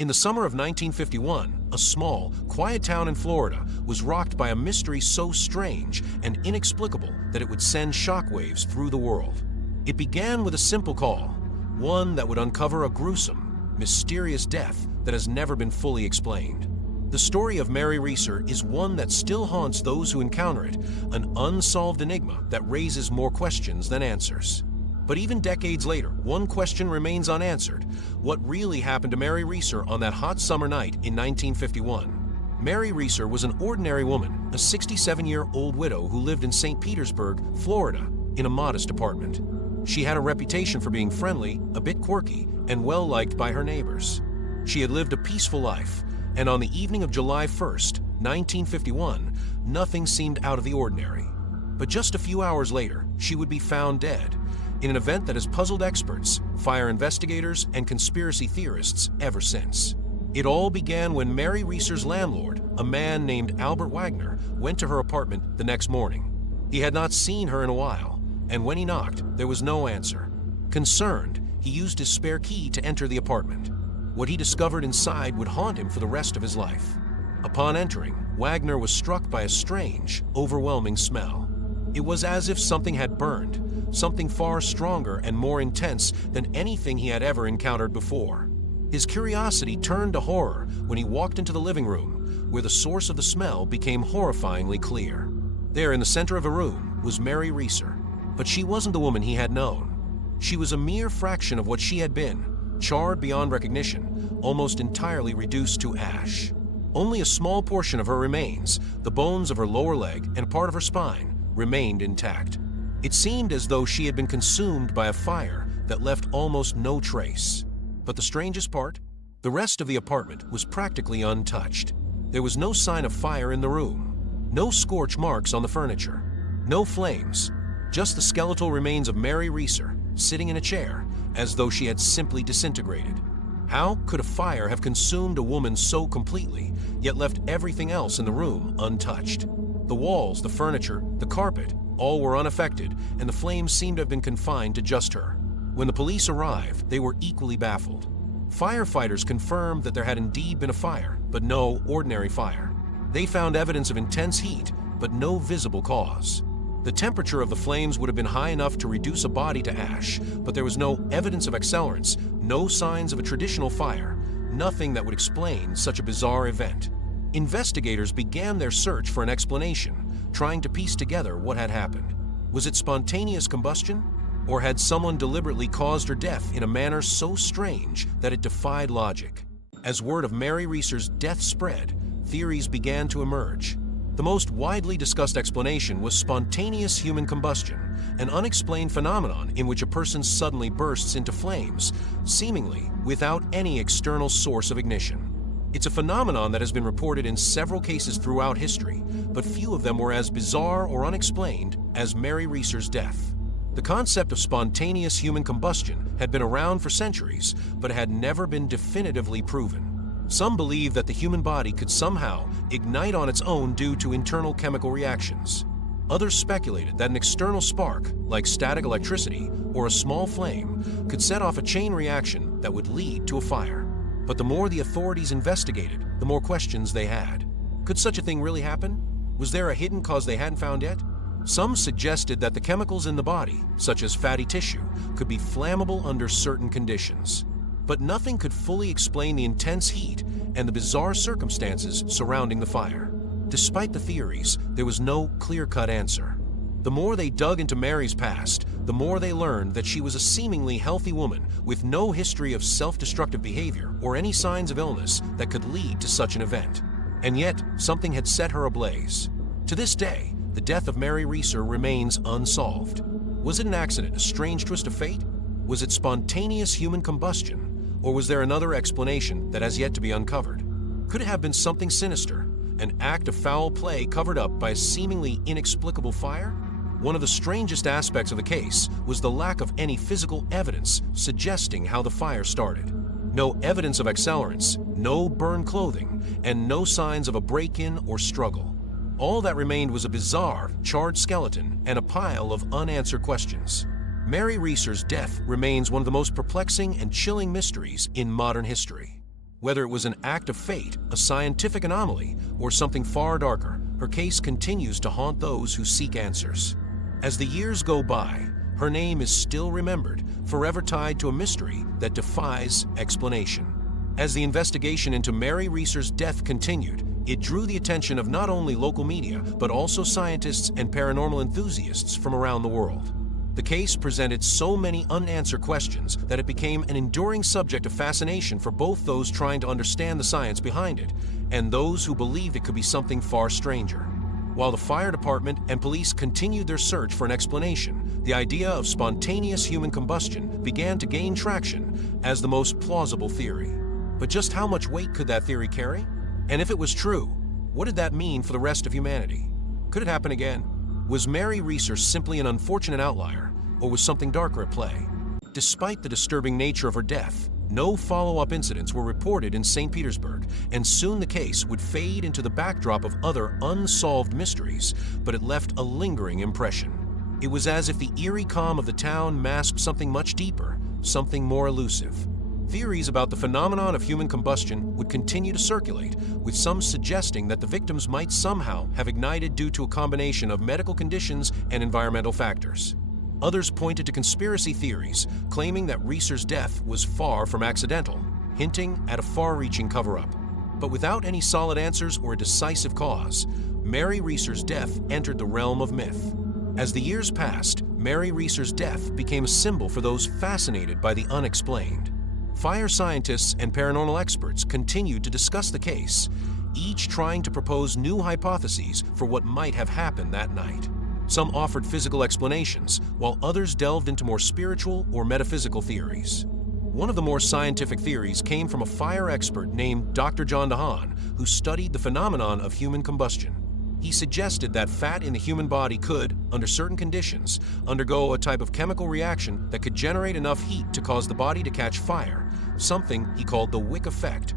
In the summer of 1951, a small, quiet town in Florida was rocked by a mystery so strange and inexplicable that it would send shockwaves through the world. It began with a simple call, one that would uncover a gruesome, mysterious death that has never been fully explained. The story of Mary Reeser is one that still haunts those who encounter it, an unsolved enigma that raises more questions than answers. But even decades later, one question remains unanswered. What really happened to Mary Reeser on that hot summer night in 1951? Mary Reeser was an ordinary woman, a 67-year-old widow who lived in St. Petersburg, Florida, in a modest apartment. She had a reputation for being friendly, a bit quirky, and well-liked by her neighbors. She had lived a peaceful life, and on the evening of July 1st, 1951, nothing seemed out of the ordinary. But just a few hours later, she would be found dead, in an event that has puzzled experts, fire investigators, and conspiracy theorists ever since. It all began when Mary Reeser's landlord, a man named Albert Wagner, went to her apartment the next morning. He had not seen her in a while, and when he knocked, there was no answer. Concerned, he used his spare key to enter the apartment. What he discovered inside would haunt him for the rest of his life. Upon entering, Wagner was struck by a strange, overwhelming smell. It was as if something had burned, something far stronger and more intense than anything he had ever encountered before. His curiosity turned to horror when he walked into the living room, where the source of the smell became horrifyingly clear. There, in the center of a room, was Mary Reeser, but she wasn't the woman he had known. She was a mere fraction of what she had been, charred beyond recognition, almost entirely reduced to ash. Only a small portion of her remains, the bones of her lower leg and part of her spine, remained intact. It seemed as though she had been consumed by a fire that left almost no trace. But the strangest part? The rest of the apartment was practically untouched. There was no sign of fire in the room, no scorch marks on the furniture, no flames, just the skeletal remains of Mary Reeser sitting in a chair as though she had simply disintegrated. How could a fire have consumed a woman so completely, yet left everything else in the room untouched? The walls, the furniture, the carpet, all were unaffected, and the flames seemed to have been confined to just her. When the police arrived, they were equally baffled. Firefighters confirmed that there had indeed been a fire, but no ordinary fire. They found evidence of intense heat, but no visible cause. The temperature of the flames would have been high enough to reduce a body to ash, but there was no evidence of accelerants, no signs of a traditional fire, nothing that would explain such a bizarre event. Investigators began their search for an explanation, trying to piece together what had happened. Was it spontaneous combustion? Or had someone deliberately caused her death in a manner so strange that it defied logic? As word of Mary Reeser's death spread, theories began to emerge. The most widely discussed explanation was spontaneous human combustion, an unexplained phenomenon in which a person suddenly bursts into flames, seemingly without any external source of ignition. It's a phenomenon that has been reported in several cases throughout history, but few of them were as bizarre or unexplained as Mary Reeser's death. The concept of spontaneous human combustion had been around for centuries, but had never been definitively proven. Some believe that the human body could somehow ignite on its own due to internal chemical reactions. Others speculated that an external spark, like static electricity or a small flame, could set off a chain reaction that would lead to a fire. But the more the authorities investigated, the more questions they had. Could such a thing really happen? Was there a hidden cause they hadn't found yet? Some suggested that the chemicals in the body, such as fatty tissue, could be flammable under certain conditions. But nothing could fully explain the intense heat and the bizarre circumstances surrounding the fire. Despite the theories, there was no clear-cut answer. The more they dug into Mary's past, the more they learned that she was a seemingly healthy woman with no history of self-destructive behavior or any signs of illness that could lead to such an event. And yet, something had set her ablaze. To this day, the death of Mary Reeser remains unsolved. Was it an accident, a strange twist of fate? Was it spontaneous human combustion? Or was there another explanation that has yet to be uncovered? Could it have been something sinister, an act of foul play covered up by a seemingly inexplicable fire? One of the strangest aspects of the case was the lack of any physical evidence suggesting how the fire started. No evidence of accelerants, no burned clothing, and no signs of a break-in or struggle. All that remained was a bizarre, charred skeleton and a pile of unanswered questions. Mary Reeser's death remains one of the most perplexing and chilling mysteries in modern history. Whether it was an act of fate, a scientific anomaly, or something far darker, her case continues to haunt those who seek answers. As the years go by, her name is still remembered, forever tied to a mystery that defies explanation. As the investigation into Mary Reeser's death continued, it drew the attention of not only local media, but also scientists and paranormal enthusiasts from around the world. The case presented so many unanswered questions that it became an enduring subject of fascination for both those trying to understand the science behind it and those who believed it could be something far stranger. While the fire department and police continued their search for an explanation, the idea of spontaneous human combustion began to gain traction as the most plausible theory. But just how much weight could that theory carry? And if it was true, what did that mean for the rest of humanity? Could it happen again? Was Mary Reeser simply an unfortunate outlier, or was something darker at play? Despite the disturbing nature of her death, no follow-up incidents were reported in St. Petersburg, and soon the case would fade into the backdrop of other unsolved mysteries, but it left a lingering impression. It was as if the eerie calm of the town masked something much deeper, something more elusive. Theories about the phenomenon of human combustion would continue to circulate, with some suggesting that the victims might somehow have ignited due to a combination of medical conditions and environmental factors. Others pointed to conspiracy theories, claiming that Reeser's death was far from accidental, hinting at a far-reaching cover-up. But without any solid answers or a decisive cause, Mary Reeser's death entered the realm of myth. As the years passed, Mary Reeser's death became a symbol for those fascinated by the unexplained. Fire scientists and paranormal experts continued to discuss the case, each trying to propose new hypotheses for what might have happened that night. Some offered physical explanations, while others delved into more spiritual or metaphysical theories. One of the more scientific theories came from a fire expert named Dr. John DeHaan, who studied the phenomenon of human combustion. He suggested that fat in the human body could, under certain conditions, undergo a type of chemical reaction that could generate enough heat to cause the body to catch fire, something he called the wick effect.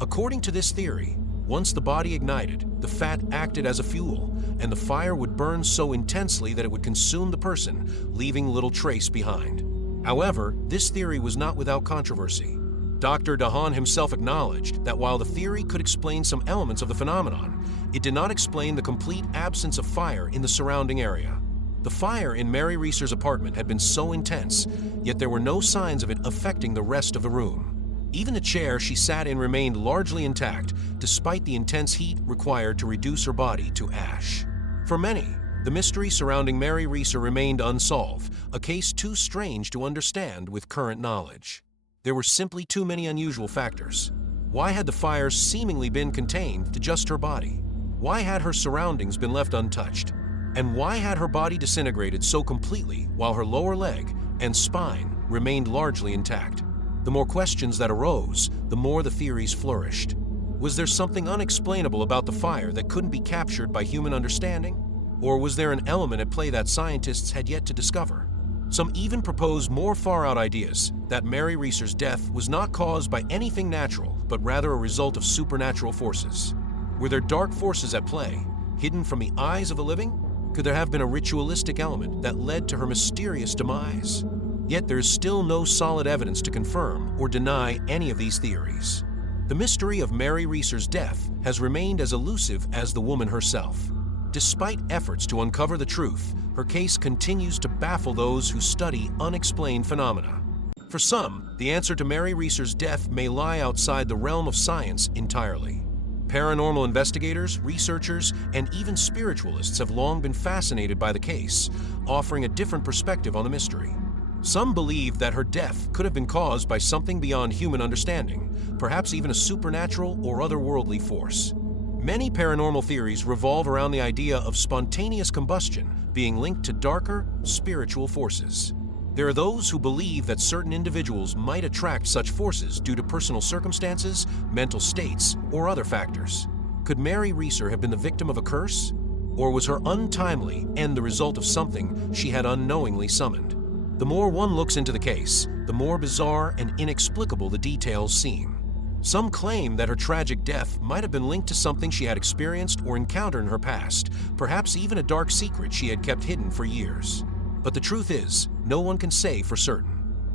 According to this theory, once the body ignited, the fat acted as a fuel, and the fire would burn so intensely that it would consume the person, leaving little trace behind. However, this theory was not without controversy. Dr. DeHaan himself acknowledged that while the theory could explain some elements of the phenomenon, it did not explain the complete absence of fire in the surrounding area. The fire in Mary Reeser's apartment had been so intense, yet there were no signs of it affecting the rest of the room. Even the chair she sat in remained largely intact, despite the intense heat required to reduce her body to ash. For many, the mystery surrounding Mary Reeser remained unsolved, a case too strange to understand with current knowledge. There were simply too many unusual factors. Why had the fire seemingly been contained to just her body? Why had her surroundings been left untouched? And why had her body disintegrated so completely while her lower leg and spine remained largely intact? The more questions that arose, the more the theories flourished. Was there something unexplainable about the fire that couldn't be captured by human understanding? Or was there an element at play that scientists had yet to discover? Some even proposed more far-out ideas that Mary Reeser's death was not caused by anything natural, but rather a result of supernatural forces. Were there dark forces at play, hidden from the eyes of the living? Could there have been a ritualistic element that led to her mysterious demise? Yet there is still no solid evidence to confirm or deny any of these theories. The mystery of Mary Reeser's death has remained as elusive as the woman herself. Despite efforts to uncover the truth, her case continues to baffle those who study unexplained phenomena. For some, the answer to Mary Reeser's death may lie outside the realm of science entirely. Paranormal investigators, researchers, and even spiritualists have long been fascinated by the case, offering a different perspective on the mystery. Some believe that her death could have been caused by something beyond human understanding, perhaps even a supernatural or otherworldly force. Many paranormal theories revolve around the idea of spontaneous combustion being linked to darker, spiritual forces. There are those who believe that certain individuals might attract such forces due to personal circumstances, mental states, or other factors. Could Mary Reeser have been the victim of a curse? Or was her untimely end the result of something she had unknowingly summoned? The more one looks into the case, the more bizarre and inexplicable the details seem. Some claim that her tragic death might have been linked to something she had experienced or encountered in her past, perhaps even a dark secret she had kept hidden for years. But the truth is, no one can say for certain.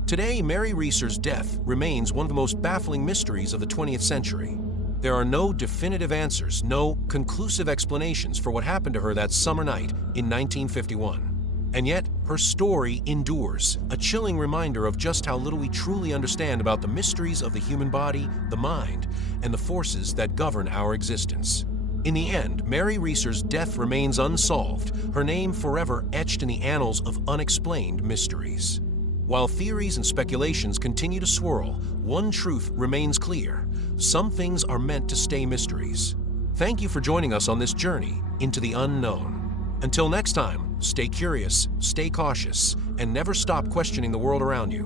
Today, Mary Reeser's death remains one of the most baffling mysteries of the 20th century. There are no definitive answers, no conclusive explanations for what happened to her that summer night in 1951. And yet, her story endures, a chilling reminder of just how little we truly understand about the mysteries of the human body, the mind, and the forces that govern our existence. In the end, Mary Reeser's death remains unsolved, her name forever etched in the annals of unexplained mysteries. While theories and speculations continue to swirl, one truth remains clear: some things are meant to stay mysteries. Thank you for joining us on this journey into the unknown. Until next time, stay curious, stay cautious, and never stop questioning the world around you.